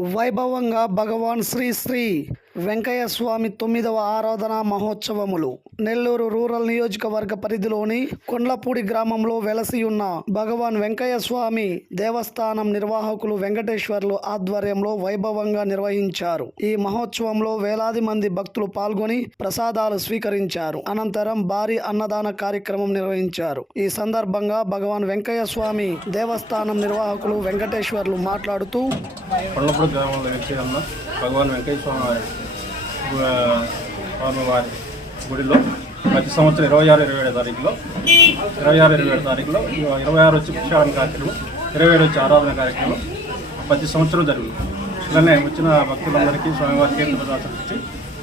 వైభవంగా భగవాన్ శ్రీ శ్రీ వెంకయ్య స్వామి 9వ ఆరాధన మహోత్సవములు నెల్లూరు రూరల్ నియోజకవర్గ పరిధిలోని కొండ్లపూడి గ్రామంలో వెలసి ఉన్న భగవాన్ వెంకయ్య స్వామి దేవస్థానం నిర్వాహకులు వెంకటేశ్వర్లు ఆధ్వర్యంలో వైభవంగా నిర్వహించారు. ఈ మహోత్సవంలో వేలాది మంది భక్తులు పాల్గొని ప్రసాదాలు స్వీకరించారు. అనంతరం భారీ అన్నదాన కార్యక్రమం నిర్వహించారు. ఈ సందర్భంగా భగవాన్ వెంకయ్య స్వామి దేవస్థానం నిర్వాహకులు వెంకటేశ్వర్లు మాట్లాడుతూ కొండపూడి గ్రామంలో వెలిసి ఉన్న భగవాన్ వెంకయ్య స్వామి వారి గుడిలో ప్రతి సంవత్సరం 26-27 తారీఖులో 26 వచ్చి భిక్షాటన కార్యక్రమం, 27 వచ్చి ఆరాధన కార్యక్రమం ప్రతి సంవత్సరం జరుగుతుంది. ఇలానే వచ్చిన భక్తులందరికీ స్వామివారికి ప్రసాదం ఇచ్చి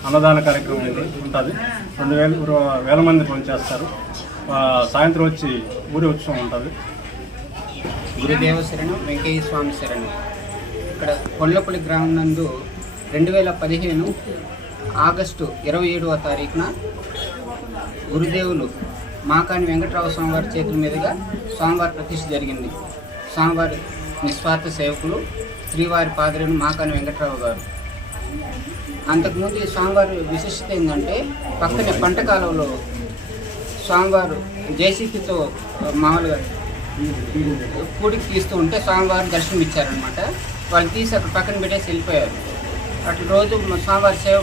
అన్నదాన కార్యక్రమం ఉంటుంది. 2,000 మంది పనిచేస్తారు. సాయంత్రం వచ్చి ఊరి ఉత్సవం ఉంటుంది. గురుదేవ శరణం, వెంకయ్య స్వామి శరణం. ఇక్కడ కొండ్లపల్లి గ్రామం నందు 2015 ఆగస్టు 27వ తారీఖున గురుదేవులు మాకాని వెంకటరావు స్వామివారి చేతుల మీదుగా స్వామివారి ప్రతిష్ఠ జరిగింది. స్వామివారి నిస్వార్థ సేవకులు శ్రీవారి పాదరేను మాకాని వెంకటరావు గారు. అంతకుముందు ఈ స్వామివారి విశిష్టత ఏంటంటే, పక్కనే పంట కాలంలో స్వామివారు జేసీపీతో మామూలుగా పూడికి తీస్తూ ఉంటే స్వామివారిని దర్శనం ఇచ్చారనమాట. వాళ్ళు తీసి అక్కడ పక్కన పెట్టేసి వెళ్ళిపోయారు. అట్లా రోజు స్వామివారి సేవ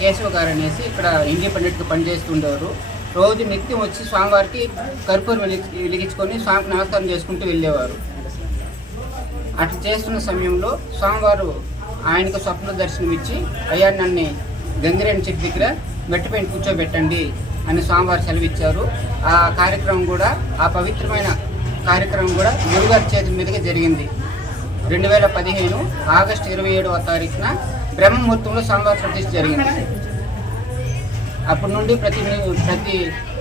కేశవ గారు అనేసి ఇక్కడ ఇండిపెండెంట్గా పనిచేస్తుండేవారు. రోజు నిత్యం వచ్చి స్వామివారికి కర్పూరం వెలిగించుకొని స్వామికి నమస్కారం చేసుకుంటూ వెళ్ళేవారు. అట్లా చేస్తున్న సమయంలో స్వామివారు ఆయనకు స్వప్న దర్శనం ఇచ్చి, అయ్యా నన్ను గంగిరేణి చెట్టు దగ్గర మెట్టుపైన కూర్చోబెట్టండి అని స్వామివారు సెలవిచ్చారు. ఆ కార్యక్రమం కూడా, ఆ పవిత్రమైన కార్యక్రమం కూడా గురుగారి చేతుల మీదుగా జరిగింది. 2015 ఆగస్టు 27వ తారీఖున బ్రహ్మముహూర్తంలో స్వామివారి ప్రతిష్ఠ జరిగింది. అప్పటి నుండి ప్రతి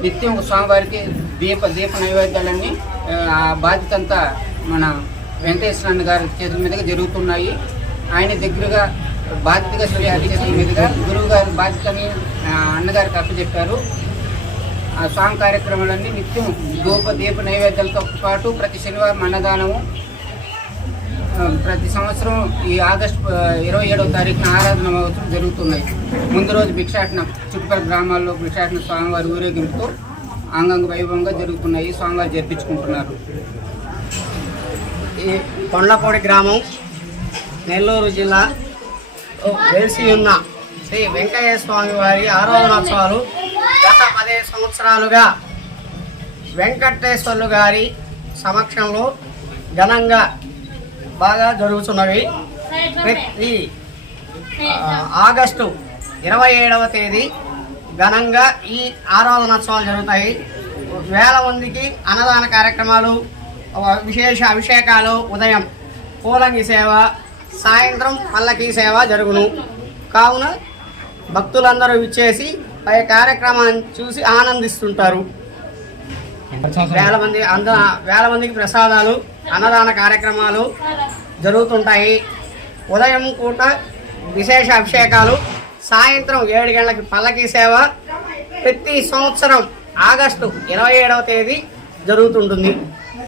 నిత్యం స్వామివారికి దీప నైవేద్యాలన్నీ ఆ బాధ్యత అంతా మన వెంకటేశ్వర గారి చేతుల మీదుగా జరుగుతున్నాయి. ఆయన దగ్గరగా బాధ్యతగా శ్రీహరి చేతుల మీదుగా గురువు గారి బాధ్యతని అన్నగారికి అప్పచెప్పారు. ఆ స్వామి కార్యక్రమాలన్నీ నిత్యం దీప నైవేద్యాలతో పాటు ప్రతి శనివారం అన్నదానము, ప్రతి సంవత్సరం ఈ ఆగస్టు 27వ తారీఖున ఆరాధన మహోత్సవం జరుగుతున్నాయి. ముందు రోజు భిక్షాటన, చుట్టుపక్కల గ్రామాల్లో భిక్షాటన స్వామివారి ఊరేగింపుతో అంగంగ వైభవంగా జరుగుతున్నాయి. స్వామివారు జరిపించుకుంటున్నారు. ఈ కొండ్లపూడి గ్రామం నెల్లూరు జిల్లా వెలిసి ఉన్న శ్రీ వెంకయ్య స్వామి వారి ఆరాధనోత్సవాలు గత 15 సంవత్సరాలుగా వెంకటేశ్వర్లు గారి సమక్షంలో ఘనంగా బాగా జరుగుతున్నవి. ప్రతి ఆగస్టు 27వ తేదీ ఘనంగా ఈ ఆరాధనోత్సవాలు జరుగుతాయి. వేల మందికి అన్నదాన కార్యక్రమాలు, విశేష అభిషేకాలు, ఉదయం పూలంగి సేవ, సాయంత్రం పల్లకీ సేవ జరుగును. కావున భక్తులందరూ విచ్చేసి ఆ కార్యక్రమాన్ని చూసి ఆనందిస్తుంటారు. వేల మందికి ప్రసాదాలు, అన్నదాన కార్యక్రమాలు జరుగుతుంటాయి. ఉదయం పూట విశేష అభిషేకాలు, సాయంత్రం 7 గంటలకి పల్లకీ సేవ ప్రతి సంవత్సరం ఆగస్టు 27వ తేదీ జరుగుతుంటుంది.